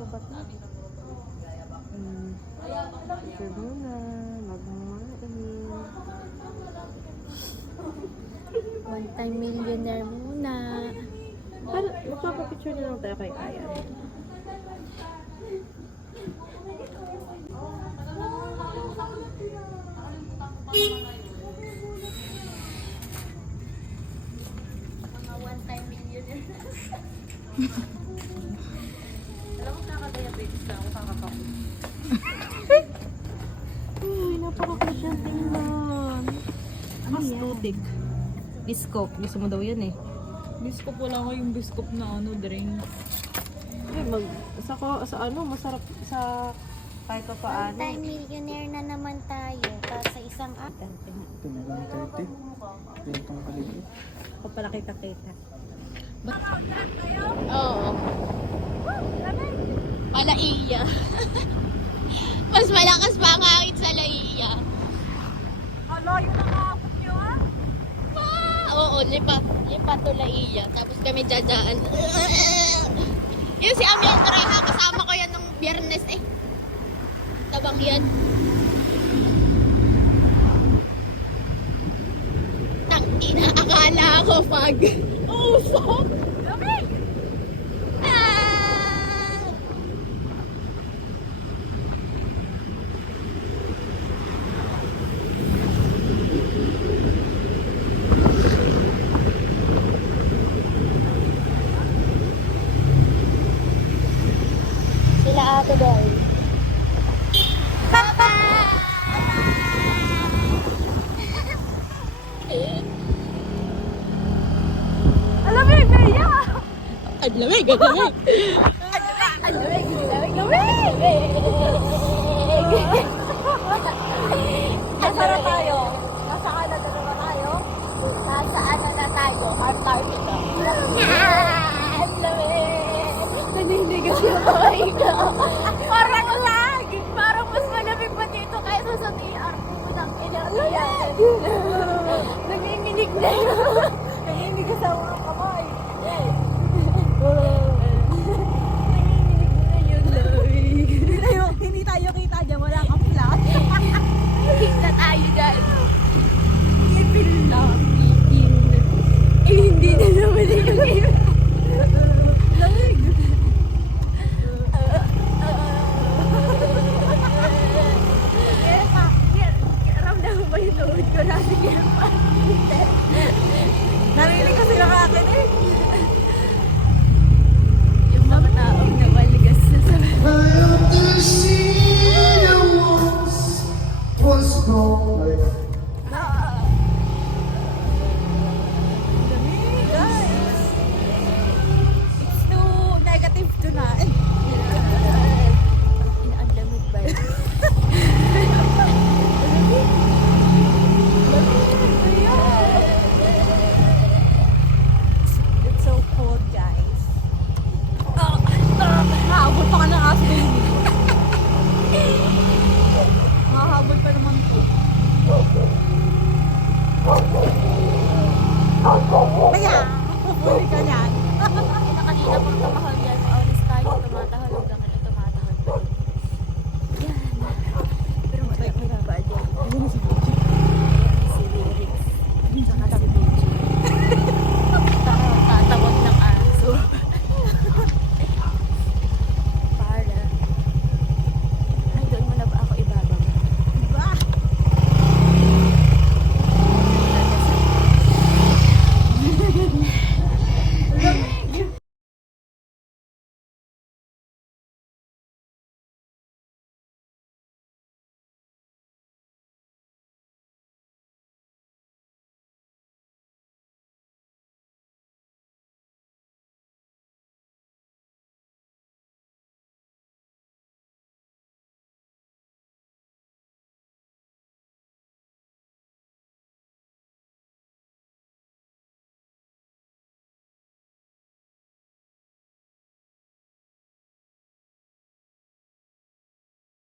lobat na. Picture muna. Magmamain. One time millionaire muna. Paano, magpapapicture na lang tayo kay Ayan. Mga one time millionaire. Alam mo, kakadiabetes na ako kakakaon. Uy, napaka-cute yung tingnan. Mas tutik. Biskop. Gusto mo daw yan eh. Biskop, wala ko yung biskop na drink. Uy, sa ano, masarap sa kahit pa One paano. time millionaire na naman tayo. Para sa isang Ito na lang 30. Bentong paligid. Ako pala kita-kita. Oo. Palaiya. Mas malakas pa ang hangin sa Laiya. Alayo na kaabot nyo ah! Oo, lipa to Laiya. Tapos kami dadaan. Yun si Amiel Treja, kasama ko yan nung Biyernes eh. Tabang yan. Tangina, akala ko pag usok. Lamig! Ah! Sila ate doon. Alamig! Naya! Ang lamig, ang lamig. Ang lamig, lamig, lamig. Nasa na tayo? Nasa Canada na ba tayo? Nasaan na tayo? Antarctica. Ang lamig. Naninigas yung kamay ko. Parang lag. Parang mas malamig pa dito kaysa sa TR. Unang inarliyan. Nanginginig na yun. Nanginginig sa mga kamay. Hindi tayo kita dyan. Wala kang flash. Kita tayo dyan. Ipil lang. Eh, hindi na naman yung Lamig. Ramdam mo ba yung tuhod ko na? Sige pa.